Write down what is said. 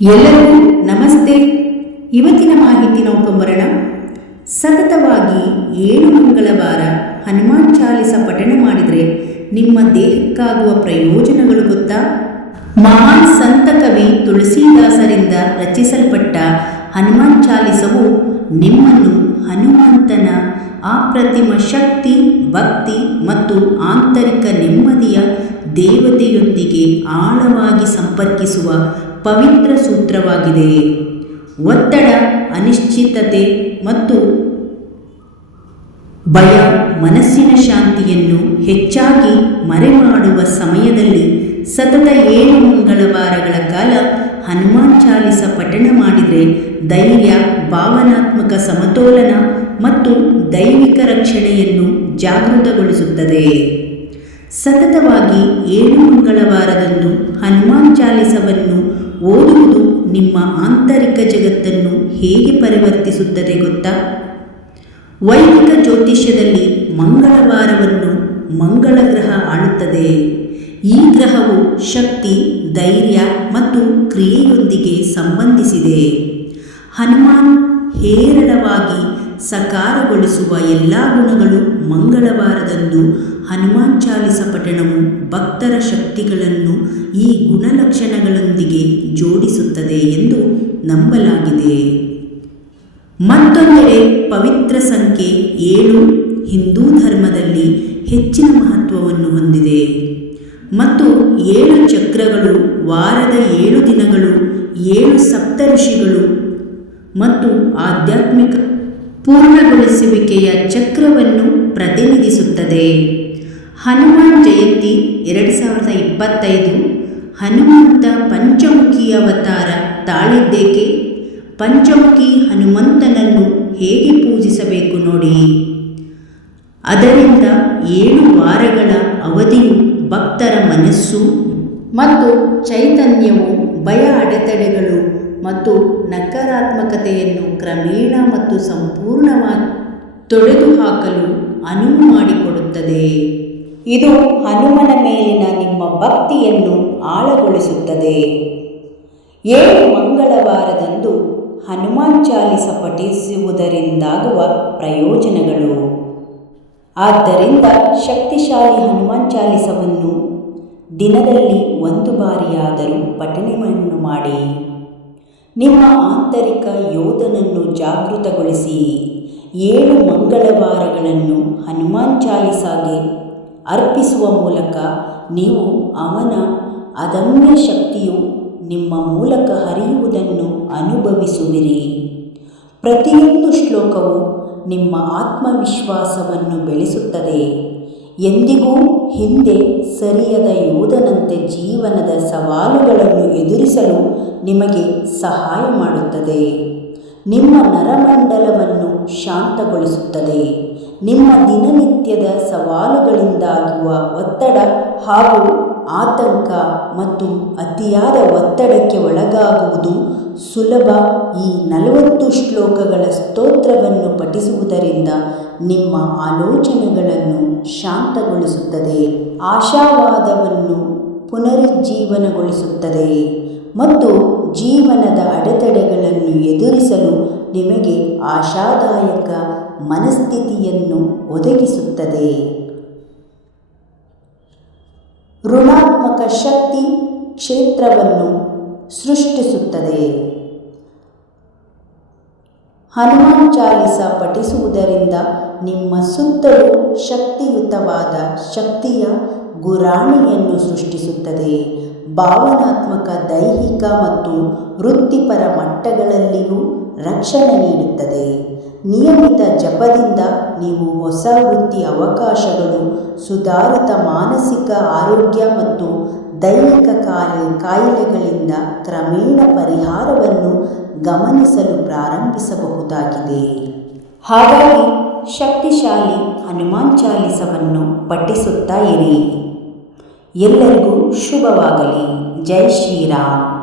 ಎಲ್ಲರಿಗೂ ನಮಸ್ತೆ. ಇವತ್ತಿನ ಮಾಹಿತಿ ನೌಕಂಬರಣ ಸತತವಾಗಿ ಏಳು ಮಂಗಳವಾರ ಹನುಮಾನ್ ಚಾಲಿಸ ಪಠಣ ಮಾಡಿದರೆ ನಿಮ್ಮ ದೇಹಕ್ಕಾಗುವ ಪ್ರಯೋಜನಗಳು ಗೊತ್ತಾ? ಮಹಾನ್ ಸಂತ ಕವಿ ತುಳಸಿದಾಸರಿಂದ ರಚಿಸಲ್ಪಟ್ಟ ಹನುಮಾನ್ ಚಾಲಿಸವು ನಿಮ್ಮನ್ನು ಹನುಮಂತನ ಅಪ್ರತಿಮ ಶಕ್ತಿ, ಭಕ್ತಿ ಮತ್ತು ಆಂತರಿಕ ನೆಮ್ಮದಿಯ ದೇವತೆಯೊಂದಿಗೆ ಆಳವಾಗಿ ಸಂಪರ್ಕಿಸುವ ಪವಿತ್ರ ಸೂತ್ರವಾಗಿದೆ. ಒತ್ತಡ, ಅನಿಶ್ಚಿತತೆ ಮತ್ತು ಭಯ ಮನಸ್ಸಿನ ಶಾಂತಿಯನ್ನು ಹೆಚ್ಚಾಗಿ ಮರೆಮಾಡುವ ಸಮಯದಲ್ಲಿ ಸತತ ಏಳು ಮಂಗಳವಾರಗಳ ಕಾಲ ಹನುಮಾನ್ ಚಾಲಿಸ ಪಠಣ ಮಾಡಿದರೆ ಧೈರ್ಯ, ಭಾವನಾತ್ಮಕ ಸಮತೋಲನ ಮತ್ತು ದೈವಿಕ ರಕ್ಷಣೆಯನ್ನು ಜಾಗೃತಗೊಳಿಸುತ್ತದೆ. ಸತತವಾಗಿ ಏಳು ಮಂಗಳವಾರದಂದು ಹನುಮಾನ್ ಚಾಲಿಸವನ್ನು ಓದುವುದು ನಿಮ್ಮ ಆಂತರಿಕ ಜಗತ್ತನ್ನು ಹೇಗೆ ಪರಿವರ್ತಿಸುತ್ತದೆ ಗೊತ್ತಾ? ವೈದಿಕ ಜ್ಯೋತಿಷ್ಯದಲ್ಲಿ ಮಂಗಳವಾರವನ್ನು ಮಂಗಳ ಗ್ರಹ ಆಳುತ್ತದೆ. ಈ ಗ್ರಹವು ಶಕ್ತಿ, ಧೈರ್ಯ ಮತ್ತು ಕ್ರಿಯೆಯೊಂದಿಗೆ ಸಂಬಂಧಿಸಿದೆ. ಹನುಮಾನ್ ಹೇರಳವಾಗಿ ಸಕಾರಗೊಳಿಸುವ ಎಲ್ಲ ಗುಣಗಳು ಮಂಗಳವಾರದಂದು ಹನುಮಾನ್ ಚಾಲಿಸ ಪಠಣವು ಭಕ್ತರ ಶಕ್ತಿಗಳನ್ನು ಈ ಗುಣಲಕ್ಷಣಗಳೊಂದಿಗೆ ಜೋಡಿಸುತ್ತದೆ ಎಂದು ನಂಬಲಾಗಿದೆ. ಮತ್ತೊಂದೆಡೆ ಪವಿತ್ರ ಸಂಖ್ಯೆ ಏಳು ಹಿಂದೂ ಧರ್ಮದಲ್ಲಿ ಹೆಚ್ಚಿನ ಮಹತ್ವವನ್ನು ಹೊಂದಿದೆ. ಮತ್ತು ಏಳು ಚಕ್ರಗಳು ವಾರದ ಏಳು ದಿನಗಳು, ಏಳು ಸಪ್ತ ಋಷಿಗಳು ಮತ್ತು ಆಧ್ಯಾತ್ಮಿಕ ಪೂರ್ಣಗೊಳಿಸುವಿಕೆಯ ಚಕ್ರವನ್ನು ಪ್ರತಿನಿಧಿಸುತ್ತದೆ. ಹನುಮಾನ್ ಜಯಂತಿ ಎರಡು ಸಾವಿರದ ಇಪ್ಪತ್ತೈದು, ಹನುಮಂತ ಪಂಚಮುಖಿ ಅವತಾರ ತಾಳಿದ್ದೇಕೆ? ಪಂಚಮುಖಿ ಹನುಮಂತನನ್ನು ಹೇಗೆ ಪೂಜಿಸಬೇಕು ನೋಡಿ? ಅದರಿಂದ ಏಳು ವಾರಗಳ ಅವಧಿಯು ಭಕ್ತರ ಮನಸ್ಸು ಮತ್ತು ಚೈತನ್ಯವು ಭಯ ಅಡೆತಡೆಗಳು ಮತ್ತು ನಕಾರಾತ್ಮಕತೆಯನ್ನು ಕ್ರಮೇಣ ಮತ್ತು ಸಂಪೂರ್ಣವಾಗಿ ತೊಳೆದುಹಾಕಲು ಅನುವು ಮಾಡಿಕೊಡುತ್ತದೆ. ಇದು ಹನುಮನ ಮೇಲಿನ ನಿಮ್ಮ ಭಕ್ತಿಯನ್ನು ಆಳಗೊಳಿಸುತ್ತದೆ. ಏಳು ಮಂಗಳವಾರದಂದು ಹನುಮಾನ್ ಚಾಲಿಸ ಪಠಿಸುವುದರಿಂದಾಗುವ ಪ್ರಯೋಜನಗಳು. ಆದ್ದರಿಂದ ಶಕ್ತಿಶಾಲಿ ಹನುಮಾನ್ ಚಾಲಿಸವನ್ನು ದಿನದಲ್ಲಿ ಒಂದು ಬಾರಿಯಾದರೂ ಪಠಣೆಯನ್ನು ಮಾಡಿ. ನಿಮ್ಮ ಆಂತರಿಕ ಯೋಧನನ್ನು ಜಾಗೃತಗೊಳಿಸಿ. ಏಳು ಮಂಗಳವಾರಗಳನ್ನು ಹನುಮಾನ್ ಚಾಲಿಸಾಗೆ ಅರ್ಪಿಸುವ ಮೂಲಕ ನೀವು ಅವನ ಅದಮ್ಯ ಶಕ್ತಿಯು ನಿಮ್ಮ ಮೂಲಕ ಹರಿಯುವುದನ್ನು ಅನುಭವಿಸುವಿರಿ. ಪ್ರತಿಯೊಂದು ಶ್ಲೋಕವು ನಿಮ್ಮ ಆತ್ಮವಿಶ್ವಾಸವನ್ನು ಬೆಳೆಸುತ್ತದೆ. ಎಂದಿಗೂ ಹಿಂದೆ ಸರಿಯದ ಯೋಧನಂತೆ ಜೀವನದ ಸವಾಲುಗಳನ್ನು ಎದುರಿಸಲು ನಿಮಗೆ ಸಹಾಯ ಮಾಡುತ್ತದೆ. ನಿಮ್ಮ ನರಮಂಡಲವನ್ನು ಶಾಂತಗೊಳಿಸುತ್ತದೆ. ನಿಮ್ಮ ದಿನನಿತ್ಯದ ಸವಾಲುಗಳಿಂದಾಗುವ ಒತ್ತಡ ಹಾಗೂ ಆತಂಕ ಮತ್ತು ಅತಿಯಾದ ಒತ್ತಡಕ್ಕೆ ಒಳಗಾಗುವುದು ಸುಲಭ. ಈ ನಲವತ್ತು ಶ್ಲೋಕಗಳ ಸ್ತೋತ್ರವನ್ನು ಪಠಿಸುವುದರಿಂದ ನಿಮ್ಮ ಆಲೋಚನೆಗಳನ್ನು ಶಾಂತಗೊಳಿಸುತ್ತದೆ. ಆಶಾವಾದವನ್ನು ಪುನರುಜ್ಜೀವನಗೊಳಿಸುತ್ತದೆ. ಮತ್ತು ಜೀವನದ ಅಡೆತಡೆಗಳನ್ನು ಎದುರಿಸಲು ನಿಮಗೆ ಆಶಾದಾಯಕ ಮನಸ್ಥಿತಿಯನ್ನು ಒದಗಿಸುತ್ತದೆ. ಋಣಾತ್ಮಕ ಶಕ್ತಿ ಕ್ಷೇತ್ರವನ್ನು ಸೃಷ್ಟಿಸುತ್ತದೆ. ಹನುಮಾನ್ ಚಾಲಿಸ ಪಠಿಸುವುದರಿಂದ ನಿಮ್ಮ ಸುತ್ತಲೂ ಶಕ್ತಿಯುತವಾದ ಶಕ್ತಿಯ ಗುರಾಣಿಯನ್ನು ಸೃಷ್ಟಿಸುತ್ತದೆ. ಭಾವನಾತ್ಮಕ, ದೈಹಿಕ ಮತ್ತು ವೃತ್ತಿಪರ ಮಟ್ಟಗಳಲ್ಲಿಯೂ ರಕ್ಷಣೆ ನೀಡುತ್ತದೆ. ನಿಯಮಿತ ಜಪದಿಂದ ನೀವು ಹೊಸ ವೃತ್ತಿ ಅವಕಾಶಗಳು, ಸುಧಾರಿತ ಮಾನಸಿಕ ಆರೋಗ್ಯ ಮತ್ತು ದೈಹಿಕ ಕಾಯಿ, ಕಾಯಿಲೆಗಳಿಂದ ಕ್ರಮೇಣ ಪರಿಹಾರವನ್ನು ಗಮನಿಸಲು ಪ್ರಾರಂಭಿಸಬಹುದಾಗಿದೆ. ಹಾಗಾಗಿ ಶಕ್ತಿಶಾಲಿ ಹನುಮಾನ್ ಚಾಲಿಸವನ್ನು ಪಠಿಸುತ್ತಾ ಇರಿ. ಎಲ್ಲರಿಗೂ ಶುಭವಾಗಲಿ. ಜೈ ಶ್ರೀರಾಮ್.